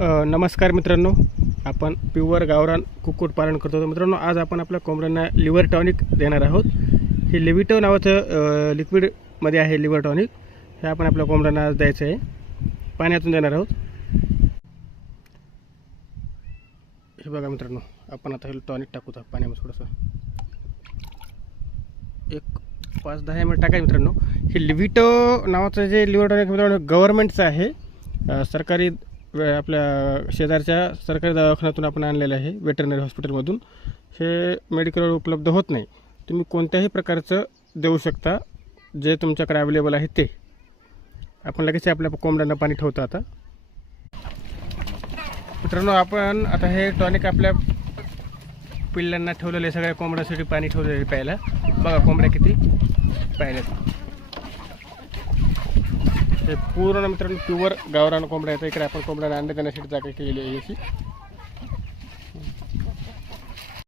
नमस्कार मित्रांनो, आपण प्युअर गावरान कुक्कुटपालन करतो. तर मित्रांनो, आज आपण आपल्या कोंबड्यांना लिव्हर टॉनिक देणार आहोत. हे लिव्हिटो नावाचं लिक्विडमध्ये आहे लिव्हर टॉनिक. हे आपण आपल्या कोंबड्यांना आज द्यायचं आहे. पाण्यातून देणार आहोत. हे बघा मित्रांनो, आपण आता हे टॉनिक टाकू पाण्यामध्ये थोडंसं, एक 5-10 मिनिट टाकायचं मित्रांनो. हे लिव्हिटो नावाचं जे लिव्हर टॉनिक मित्रांनो गव्हर्नमेंटचं आहे. सरकारी आपल्या शेजारच्या सरकारी दवाखान्यातून आपण आणलेलं आहे, वेटरनरी हॉस्पिटलमधून. हे मेडिकलवर उपलब्ध होत नाही. तुम्ही कोणत्याही प्रकारचं देऊ शकता, जे तुमच्याकडे अवेलेबल आहे ते. आपण लगेच आपल्या कोंबड्यांना पाणी ठेवतो. आता मित्रांनो, आपण आता हे टॉनिक आपल्या पिल्लांना ठेवलेलं आहे. सगळ्या कोंबड्यांसाठी पाणी ठेवलेलं आहे प्यायला. बघा कोंबड्या किती प्यायल्यात. हे पूर्ण मित्रांनो प्युअर गावरान कोंबड्या आहेत. इकडे आपण कोंबड्यांना अंडे देण्यासाठी जागा केलेली आहे याची.